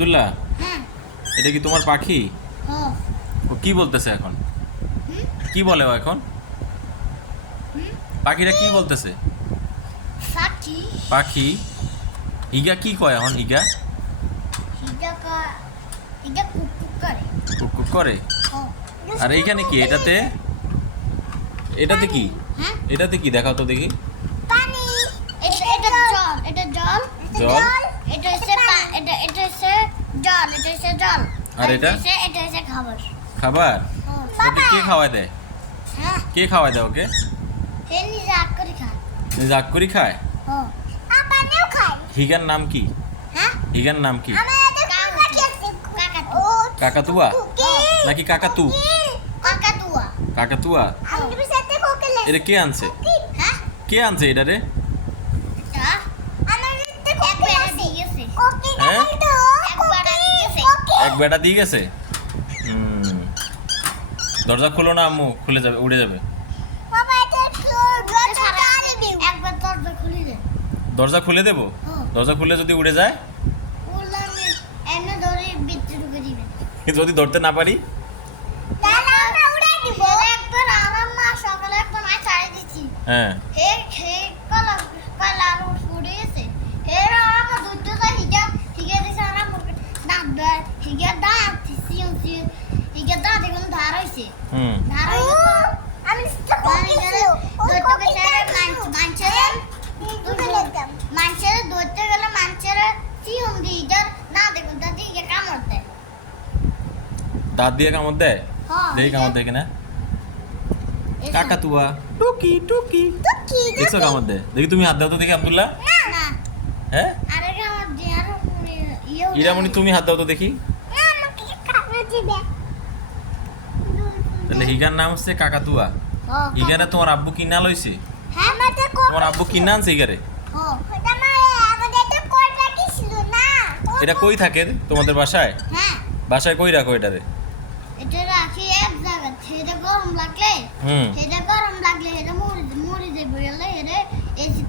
আব্দুল্লাহ, হ্যাঁ এটা কি তোমার পাখি? হ্যাঁ ও কি বলতেছে এখন? হুম কি বলে ও এখন? হুম পাখিটা কি বলতেছে? সাথী পাখি হিগা কি কয় এখন? হিগা হিজাকা হিজা কুকুক করে কুক কুক করে। হ্যাঁ আর এইখানে কি? এটাতে এটাতে কি? হ্যাঁ এটাতে কি দেখাও তো দেখি। পানি এটা জল এটা জল জল? এটা হচ্ছে এটা হচ্ছে জল এটা হচ্ছে জল আর এটা? এটা হচ্ছে খাবার খাবার? হ্যাঁ ওকে কে খাওয়ায় দেয়? হ্যাঁ কে খাওয়ায় দেয় ওকে? সে নিজে আগ করে খায় নিজে আগ করি খায়? হ্যাঁ পানিও খায় হিগার নাম কি? হ্যাঁ হিগার নাম কি? আমাদের কাকাতুয়া নাকি কাকাতু? কাকাতুয়া কাকাতুয়া? আমাদের সাথে কোকেল এটা কে আনছে? হ্যাঁ কে আনছে এটারে? এটা আমাদের সাথে কোকেল দিয়ে গেছে ওকে হ্যাঁ? একবার দিয়ে গেছে এক বেটা দিয়ে গেছে। দরজা খুলো না আম্মু, খুলে যাবে, উড়ে যাবে। বাবা এটা দরজা চালিয়ে দিও একবার দরজা খুলে দে দরজা খুলে দেবো? হ্যাঁ। দরজা খুলে যদি উড়ে যায়? উড়লামে এনে ধরে ভিতরে ঢুকে দিবে যদি ধরতে না পারি? তাহলে আমরা উড়াই দিব একবার আমার মা সকালে একবার মা ছাড়ে দিছি হ্যাঁ। হে হে কলা কলা উড়ে গেছে হে আমার দুটো তো হিগা হিগা দিছে আমার মুখে দাঁত ধর হিগা দাঁত সিও সিও হিগা দাঁত দেখুন ধার হইছে হুম। ধার হইছে আমি তো কইছি দুটো কে মানছের ধরতে গেলে মানছের সিও দিদার না দেখুন দাদি হিগা কামড় দেয় দাঁত দিয়ে কামড় দেয়? হ্যাঁ দেখি কামড় দেয় কিনা। কাকাতুয়া টুকি টুকি কি দেখছো কামড় দেয়? দেখি তুমি হাত দাও তো দেখি আব্দুল্লাহ। না হ্যাঁ, আরে আমার জিয়ার ইয়ে ইরামণি তুমি হাত দাও তো দেখি। আমাকে কামড় দিবে তাহলে হিগার নাম হচ্ছে কাকাতুয়া। হিগারে তোমার আব্বু কিনা লইছে? হ্যাঁ মাতে কো তোমার আব্বু কিনা আনছে হিগারে? ওটা মা আমাদের তো কোটা কি ছিল না এটা কই থাকে তোমাদের বাসায়? হ্যাঁ বাসায় কই রাখো এটারে? এটা রাখি এক জায়গা সেটা গরম লাগলে হুম। সেটা গরম লাগলে এটা মরে যাবে গেলে এটা এসি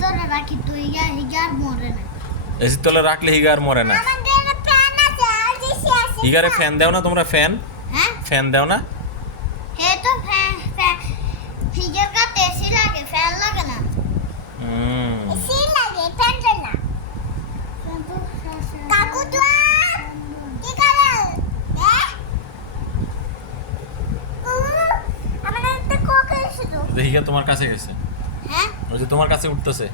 তো রাখি তো হিগার মরে না এসির তলে রাখলে হিগার মরে না? আমাদের প্যান আছে আর দিছি আছে হিগারে ফ্যান দাও না তোমরা? ফ্যান হ্যাঁ ফ্যান দাও না? হে তো ফ্যান হিগার কা এসি লাগে ফ্যান লাগে না হুম। এসি লাগে ফ্যান না কাকু তো কি করে হ্যাঁ আমাদের তো কোকেল ছিল হিগা তোমার কাছে গেছে, হ্যাঁ ওই যে তোমার কাছে উঠতেছে।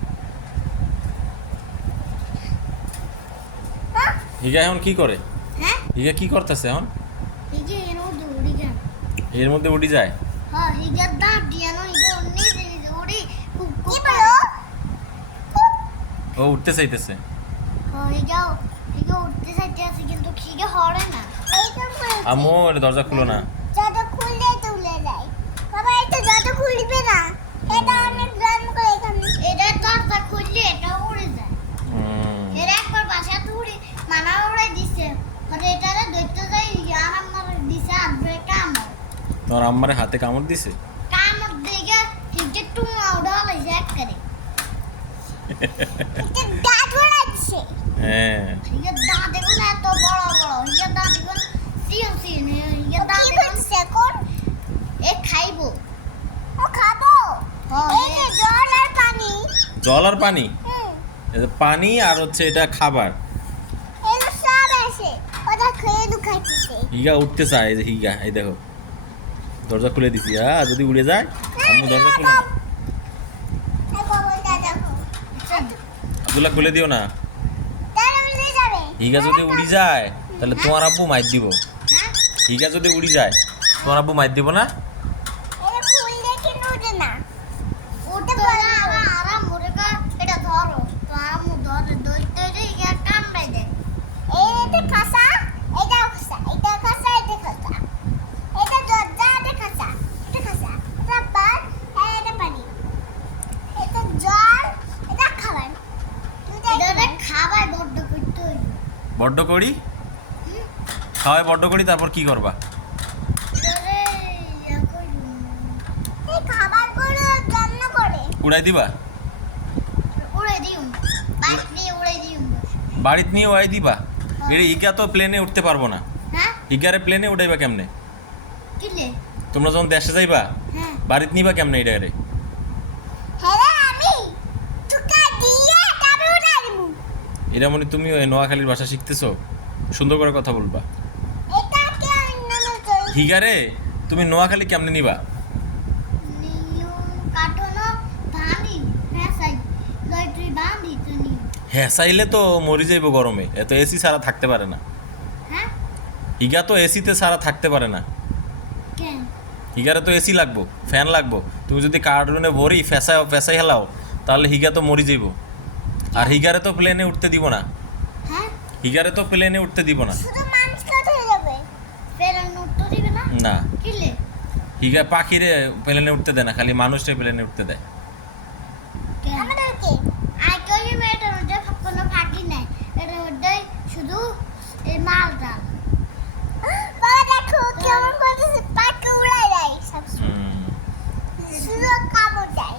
হিগা এখন কি করে? হ্যাঁ হিগা কি করতেছে এখন? হিগে এনো দৌড়ি গান এর মধ্যে উঠি যায়? হ্যাঁ হিগে দাঁত দিয়ানো হিগে অন্য জিনিস দৌড়ি কি ও উঠতে চাইতেছে। হ্যাঁ হিগে উঠতে চাইতে আছে কিন্তু হিগে হরে না আম্মু এটা দরজা খুলো না। যত খুললে তুলে যায় বাবা এটা যত খুলবে না এটা অনেক জন্ম করে এখানে এটা দরজা খুললে এটা উড়ে যায় এর একবার বাসা উড়ে মানা উড়ে দিছে পরে এটারে দৈত্য যায় আরাম মারে দিছে আর কামড় তোমার আম্মারে হাতে কামড় দিছে? কামড় দিয়ে হিগে টুমা উড়া লাইছে এক করে এটা দাঁত উড়াচ্ছে হ্যাঁ। হিগে দাঁত দেখুন এত বড় বড় হিগে দাঁত দেখুন সিও সিও হিগে দাঁত দেখুন কোন এ খাইবো ও খাবো এই যে জল আর পানি জল আর পানি? এই যে পানি আর হচ্ছে এটা খাবার। এলো সব আছে ওটা খেয়ে লুকাইছে হিগা উঠতে চায়, এই যে হিগা, এই দেখো দরজা খুলে দিছি। যদি উড়ে যায় আম্মু দরজা খুলে না। আব্দুল্লাহ খুলে দিও না। হিগা যদি উড়ি যায় তাহলে তোমার আব্বু মাইর দিব। হিগা যদি উড়ি যায় তোমার আব্বু মাইর দিব না? খাবার বড্ড করতে হইব বড্ড করি খাওয়াই বড্ড করি, তারপর কি করবা? উড়াই দিবা? বাড়িতে নিয়ে উড়াই দিবা? এটা ইগা তো প্লেনে উঠতে পারবো না। হ্যাঁ ইগারে প্লেনে উঠাইবা কেমনে? কিলে তোমরা যখন দেশে যাইবা হ্যাঁ বাড়িতে নিবা কেমনে এটারে? হ্যাঁ আমি টুকা দিয়ে তবে উড়াই দিমু। এটা মনে তুমি ওই নোয়াখালীর ভাষা শিখতেছো? সুন্দর করে কথা বলবা। এটা কি আমি নাম করি হিগারে তুমি নোয়াখালী কেমনে নিবা? নিউ কাটনো ভানি হ্যাঁ সাই লয়ট্রি বাঁধি তো নি হ্যাঁ চাইলে তো মরি যাইব গরমে, এত এসি ছাড়া থাকতে পারে না। হ্যাঁ হিগা তো এসিতে ছাড়া থাকতে পারে না। কেন হিগারে তো এসি লাগবো, ফ্যান লাগবো। তুমি যদি কার্টুনে ভরি ফেসাই হেলাও তাহলে হিগা তো মরি যাইব। আর হিগারে তো প্লেনে উঠতে দিব না। হ্যাঁ হিগারে তো প্লেনে উঠতে দিব না। শুধু মানুষ কাট হয়ে যাবে ফের নোট তো দিবে না না, কিলে হিগা পাখিরে প্লেনে উঠতে দেয় না, খালি মানুষরে প্লেনে উঠতে দেয়। কেন আমাদেরকে আই কই মেয়েটার মধ্যে কোনো ফাঁকি নাই, এর মধ্যে শুধু এই মালটা। বাবা দেখো কেমন করতেছে পাকা উড়াই দেয় সব হুম। শুধু কামড় দেয়।